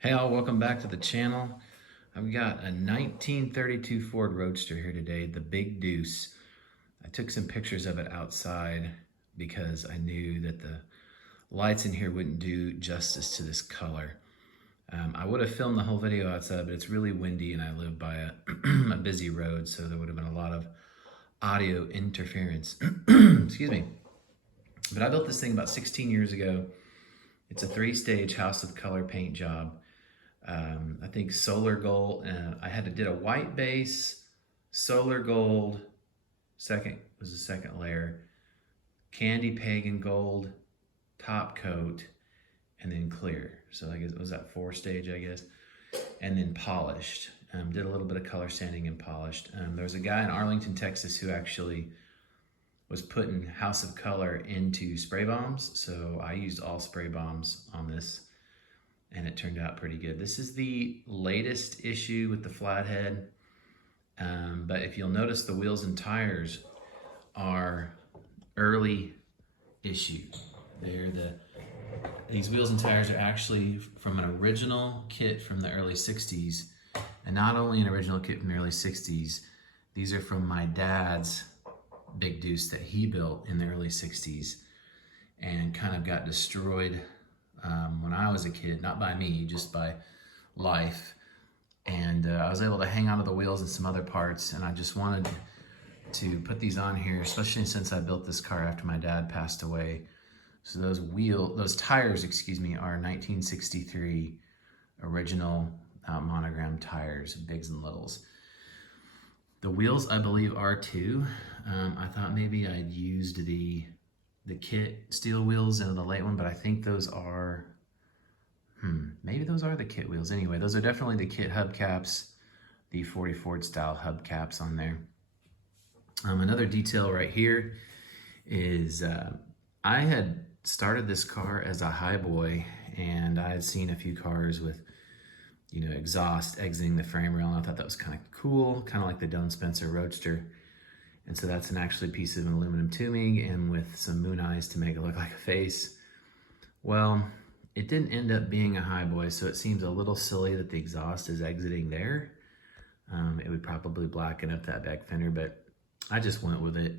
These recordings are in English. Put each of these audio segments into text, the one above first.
Hey all, welcome back to the channel. I've got a 1932 Ford Roadster here today, the Big Deuce. I took some pictures of it outside because I knew that the lights in here wouldn't do justice to this color. I would have filmed the whole video outside, but it's really windy and I live by a busy road, so there would have been a lot of audio interference. Excuse me. But I built this thing about 16 years ago. It's a 3-stage House of Color paint job. I think solar gold, I did a white base, solar gold, was the second layer, candy pagan gold, top coat, and then clear. So I guess, was that 4-stage, I guess? And then polished. Did a little bit of color sanding and polished. There was a guy in Arlington, Texas who actually was putting House of Color into spray bombs. So I used all spray bombs on this and it turned out pretty good. This is the latest issue with the flathead, but if you'll notice, the wheels and tires are early issue. These wheels and tires are actually from an original kit from the early 60s, and not only an original kit from the early 60s, these are from my dad's Big Deuce that he built in the early 60s and kind of got destroyed when I was a kid, not by me, just by life. And I was able to hang on to the wheels and some other parts, and I just wanted to put these on here, especially since I built this car after my dad passed away. So those tires, excuse me, are 1963 original monogram tires, bigs and littles. The wheels, I believe, are too. I thought maybe I'd used the kit steel wheels in the late one, but I think those are, maybe those are the kit wheels. Anyway, those are definitely the kit hubcaps, the 40 Ford style hubcaps on there. Another detail right here is I had started this car as a highboy, and I had seen a few cars with, exhaust exiting the frame rail, and I thought that was kind of cool, kind of like the Don Spencer Roadster. And so that's an actually piece of an aluminum tubing and with some moon eyes to make it look like a face. Well, it didn't end up being a highboy, so it seems a little silly that the exhaust is exiting there. It would probably blacken up that back fender, but I just went with it.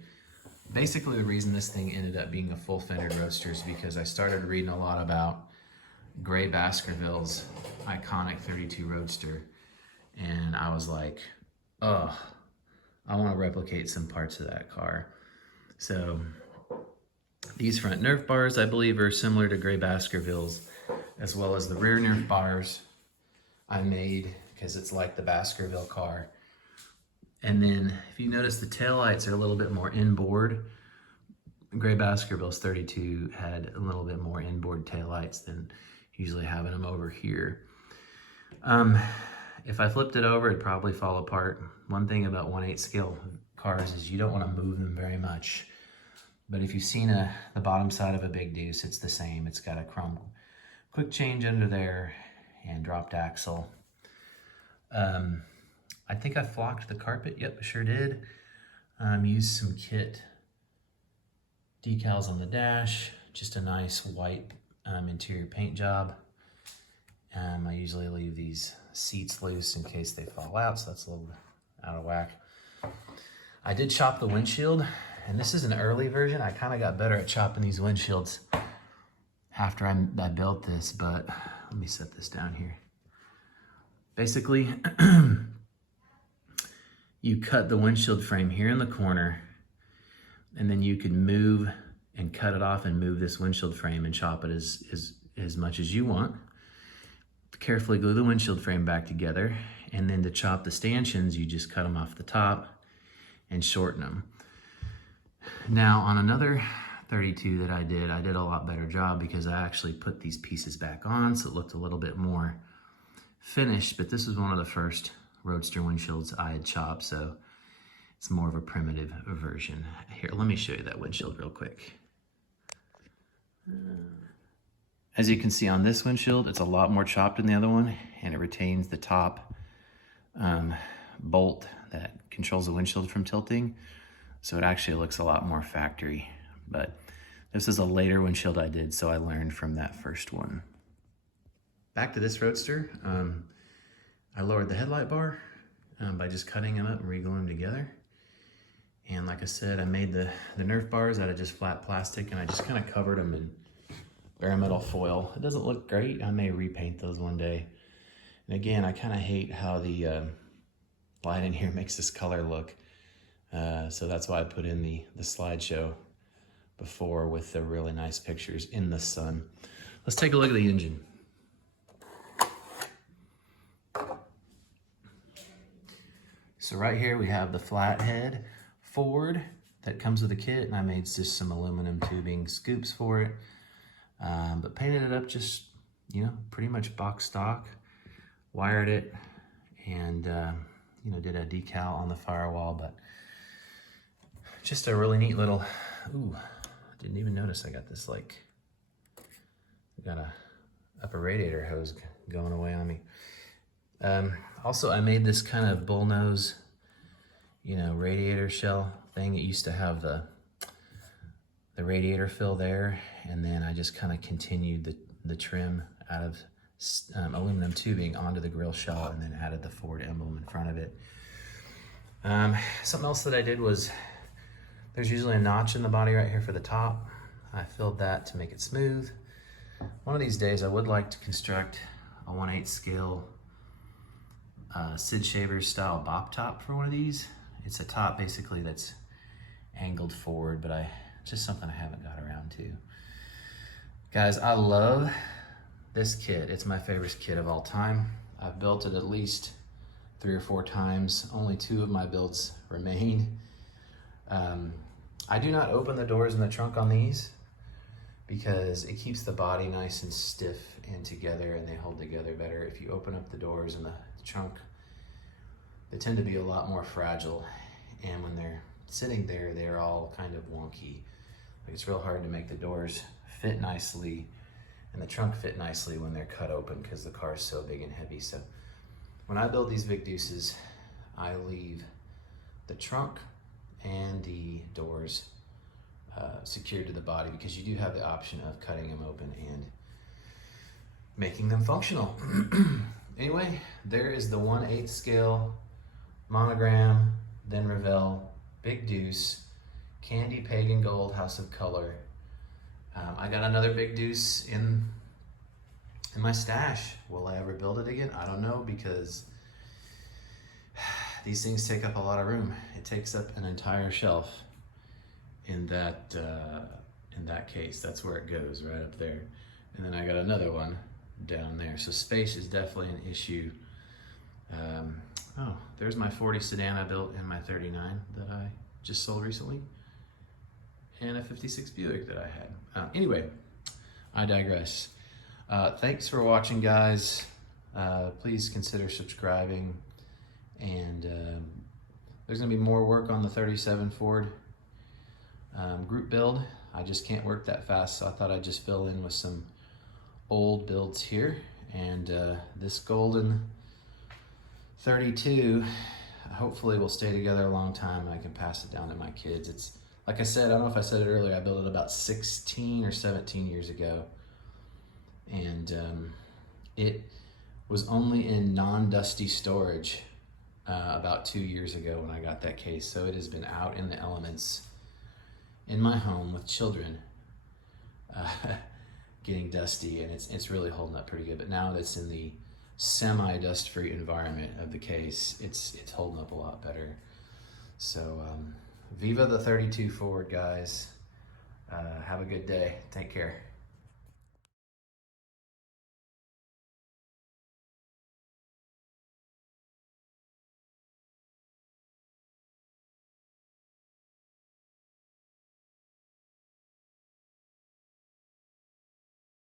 Basically, the reason this thing ended up being a full fendered roadster is because I started reading a lot about Gray Baskerville's iconic 32 Roadster, and I was like, oh, I want to replicate some parts of that car. So these front Nerf bars, I believe, are similar to Gray Baskerville's, as well as the rear Nerf bars I made because it's like the Baskerville car. And then if you notice, the taillights are a little bit more inboard. Gray Baskerville's 32 had a little bit more inboard taillights than usually having them over here. If I flipped it over, it'd probably fall apart. One thing about 1/8 scale cars is you don't want to move them very much. But if you've seen the bottom side of a Big Deuce, it's the same. It's got a chrome quick change under there and dropped axle. I think I flocked the carpet. Yep, I sure did. Used some kit decals on the dash. Just a nice white interior paint job. I usually leave these seats loose in case they fall out, so that's a little out of whack. I did chop the windshield, and this is an early version. I kind of got better at chopping these windshields after I built this, but let me set this down here. Basically, you cut the windshield frame here in the corner, and then you can move and cut it off and move this windshield frame and chop it as much as you want. Carefully glue the windshield frame back together, and then to chop the stanchions, you just cut them off the top and shorten them. Now on another 32 that I did a lot better job because I actually put these pieces back on, so it looked a little bit more finished, but this was one of the first Roadster windshields I had chopped, so it's more of a primitive version. Here, let me show you that windshield real quick. As you can see on this windshield, it's a lot more chopped than the other one, and it retains the top bolt that controls the windshield from tilting. So it actually looks a lot more factory, but this is a later windshield I did, so I learned from that first one. back to this Roadster. I lowered the headlight bar by just cutting them up and re-gluing them together. And like I said, I made the Nerf bars out of just flat plastic, and I just kind of covered them in bare metal foil. It doesn't look great. I may repaint those one day. And again, I kind of hate how the light in here makes this color look. So that's why I put in the slideshow before with the really nice pictures in the sun. Let's take a look at the engine. So right here we have the flathead Ford that comes with the kit, and I made just some aluminum tubing scoops for it, but painted it up just, you know, pretty much box stock, wired it, and you know, did a decal on the firewall. But just a really neat little, ooh, didn't even notice I got this, like, got a upper radiator hose going away on me. Also, I made this kind of bullnose, you know, radiator shell thing. It used to have the radiator fill there, and then I just kind of continued the trim out of aluminum tubing onto the grill shell, and then added the Ford emblem in front of it. Something else that I did was, there's usually a notch in the body right here for the top. I filled that to make it smooth. One of these days I would like to construct a 1/8 scale Sid Shavers style bop top for one of these. It's a top basically that's angled forward, but just something I haven't got around to. Guys, I love this kit. It's my favorite kit of all time. I've built it at least 3 or 4 times. Only 2 of my builds remain. I do not open the doors in the trunk on these because it keeps the body nice and stiff and together, and they hold together better. If you open up the doors in the trunk, they tend to be a lot more fragile, and when they're sitting there, they're all kind of wonky. Like, it's real hard to make the doors fit nicely and the trunk fit nicely when they're cut open because the car is so big and heavy. So when I build these big Deuces, I leave the trunk and the doors secured to the body, because you do have the option of cutting them open and making them functional. Anyway, there is the 1/8 scale monogram, then Revell, Big Deuce, Candy Pagan Gold House of Color. I got another Big Deuce in my stash. Will I ever build it again? I don't know, because these things take up a lot of room. It takes up an entire shelf in that case. That's where it goes, right up there. And then I got another one down there. So space is definitely an issue. Oh, there's my 40 sedan I built in my 39 that I just sold recently, and a 56 Buick that I had. Anyway, I digress. Thanks for watching, guys. Please consider subscribing, and there's gonna be more work on the 37 Ford group build. I just can't work that fast, so I thought I'd just fill in with some old builds here. And this golden 32 hopefully will stay together a long time, and I can pass it down to my kids. It's, like I said, I don't know if I said it earlier, I built it about 16 or 17 years ago, and it was only in non-dusty storage about 2 years ago when I got that case. So it has been out in the elements in my home with children, getting dusty, and it's really holding up pretty good. But now that it's in the semi-dust-free environment of the case, it's holding up a lot better. So viva the 32 Ford, guys. Have a good day. Take care.